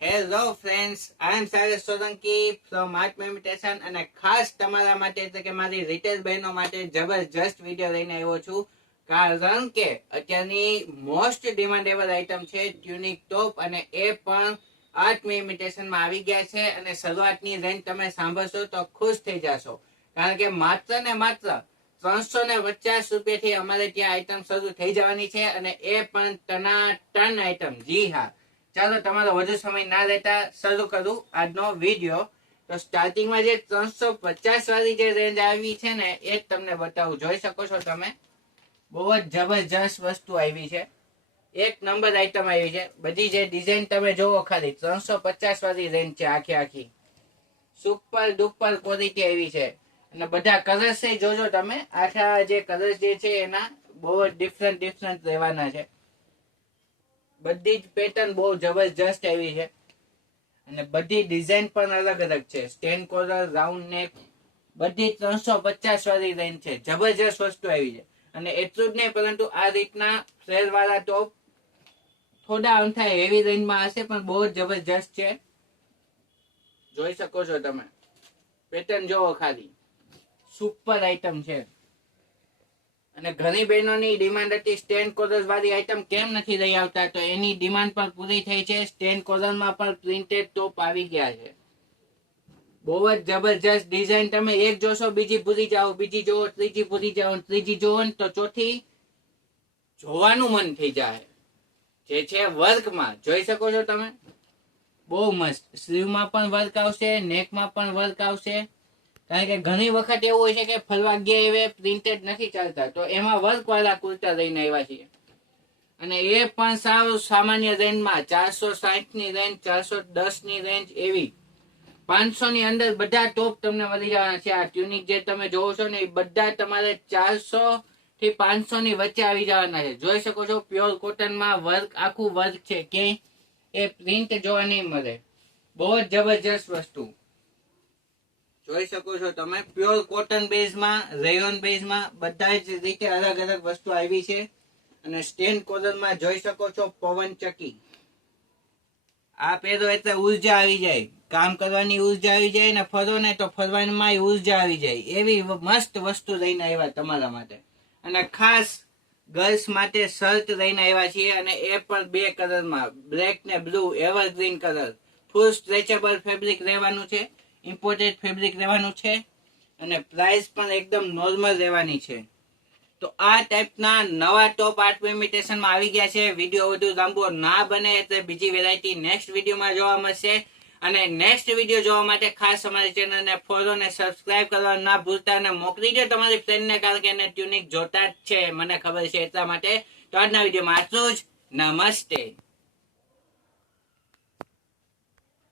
Hello friends, I am Sagar Solanki from art meditation અને ખાસ તમારા માટે એટલે કે મારી રિટેલ બહેનો માટે જબરજસ્ત વિડીયો લઈને આવ્યો છું. કારણ કે અત્યારની મોસ્ટ ડિમાન્ડેબલ આઇટમ છે ટ્યુનિક ટોપ, અને એ પણ આર્ટ મેડિટેશનમાં આવી ગયા છે. અને શરૂઆતની રેન્જ તમે સાંભળશો તો ખુશ થઈ જશો, કારણ કે માત્ર ને માત્ર 350 રૂપિયાથી અમારે ત્યાં આઈટમ શરૂ થઈ જવાની છે, અને એ પણ ટનાટન આઈટમ. જી હા, ચાલો તમારો વધુ સમય ના લેતા શરૂ કરું આજનો વિડીયો. તો સ્ટાર્ટિંગમાં જે 350 વાળી જે રેન્જ આવી છે ને, એ જ તમને બતાવું. જોઈ શકો છો તમે, બહુ જ જબરજસ્ત વસ્તુ આવી છે. એક નંબર આઈટમ આવી છે. બધી જે ડિઝાઇન તમે જોવો, ખાલી 350 વાળી રેન્જ છે આખી. સુપર ડુપર ક્વોલિટી આવી છે. અને બધા કલર્સ જોજો તમે, આખા જે કલર્સ જે છે એના બહુ જ ડિફરન્ટ રહેવાના છે. બધી જ પેટર્ન બહુ જબરજસ્ત આવી છે, અને બધી ડિઝાઇન પણ અલગ અલગ છે. સ્ટેન કોલર, રાઉન્ડ નેક, બધી 350 વાળી રેન્જ છે. જબરજસ્ત વસ્તુ આવી છે. અને એટલું જ નહીં, પરંતુ આ રીતના ફ્લેર વાળા ટોપ થોડા અમથા હેવી રેન્જમાં હશે, પણ બહુ જ જબરજસ્ત છે. જોઈ શકો છો તમે, પેટર્ન જોવો ખાલી, સુપર આઈટમ છે. અને ઘણી બહેનોની ડિમાન્ડ હતી સ્ટેન્ડ કોલર વાળી આઈટમ કેમ નથી લઈ આવતા, તો એની ડિમાન્ડ પણ પૂરી થઈ છે. સ્ટેન્ડ કોલરમાં પણ પ્રિન્ટેડ ટોપ આવી ગયા છે. બહુ જ જબરજસ્ત ડિઝાઇન. તમે એક જોશો બીજી ભૂલી જાઓ, બીજી જોવો ત્રીજી ભૂલી જાઓ, ત્રીજી જોવો ને તો ચોથી જોવાનું મન થઈ જાય. જે છે વર્કમાં જોઈ શકો છો તમે, બહુ મસ્ત. સ્લીવમાં પણ વર્ક આવશે, નેકમાં પણ વર્ક આવશે. કારણ કે ઘણી વખત એવું હોય છે કે ફરવા ગયા એવે પ્રિન્ટેડ નથી ચાલતા, તો એમાં વર્ક વાળા કુર્તા લઈને આવ્યા છીએ. અને એ પણ સાવ સામાન્ય રેન્જમાં 460 ની રેન્જ, 410 ની રેન્જ, એવી 500 ની અંદર બધા ટોપ તમને મળી જવાના છે. આ ટ્યુનિક જે તમે જોવો છો ને, એ બધા તમારે 400 થી 500 ની વચ્ચે આવી જવાના છે. જોઈ શકો છો, પ્યોર કોટનમાં વર્ક, આખું વર્ક છે. ક્યાંય એ પ્રિન્ટ જોવા નહીં મળે. બહુ જ જબરજસ્ત વસ્તુ જોઈ શકો છો તમે. પ્યોર કોટન બેઝમાં, રેયોન બેઝમાં, બધા જ રીતે અલગ અલગ વસ્તુ આવી છે. અને સ્ટેન્ડ કોલરમાં જોઈ શકો છો, પવન ચક્કી. આ પહેરો એટલે ઉર્જા આવી જાય, કામ કરવાની ઉર્જા આવી જાય, ને ફરો ને તો ફરવામાં ઉર્જા આવી જાય. એવી મસ્ત વસ્તુ લઈને આવ્યા તમારા માટે. અને ખાસ ગર્લ્સ માટે શર્ટ લઈને આવ્યા છીએ, અને એ પણ બે કલરમાં, બ્લેક ને બ્લુ, એવરગ્રીન કલર. ફૂલ સ્ટ્રેચેબલ ફેબ્રિક રહેવાનું છે, ઇમ્પોર્ટેડ ફેબ્રિક રહેવાનું છે, અને પ્રાઇસ પણ એકદમ નોર્મલ રહેવાની છે. તો આ ટાઈપના નવા ટોપ આર્ટ ઇમિટેશનમાં આવી ગયા છે. વિડીયો વધુ લાંબો ના બને એટલે બીજી વેરાયટી નેક્સ્ટ વિડીયોમાં જોવા મળશે. અને નેક્સ્ટ વિડીયો જોવા માટે ખાસ અમારી ચેનલને ફોલો અને સબસ્ક્રાઇબ કરવા ના ભૂલતા, અને મોકલી દો તમારી ફ્રેન્ડને, કારણ કે એને ટ્યુનિક જોતા જ છે, મને ખબર છે એટલા માટે. તો આજના વિડીયોમાં આટલું જ. નમસ્તે.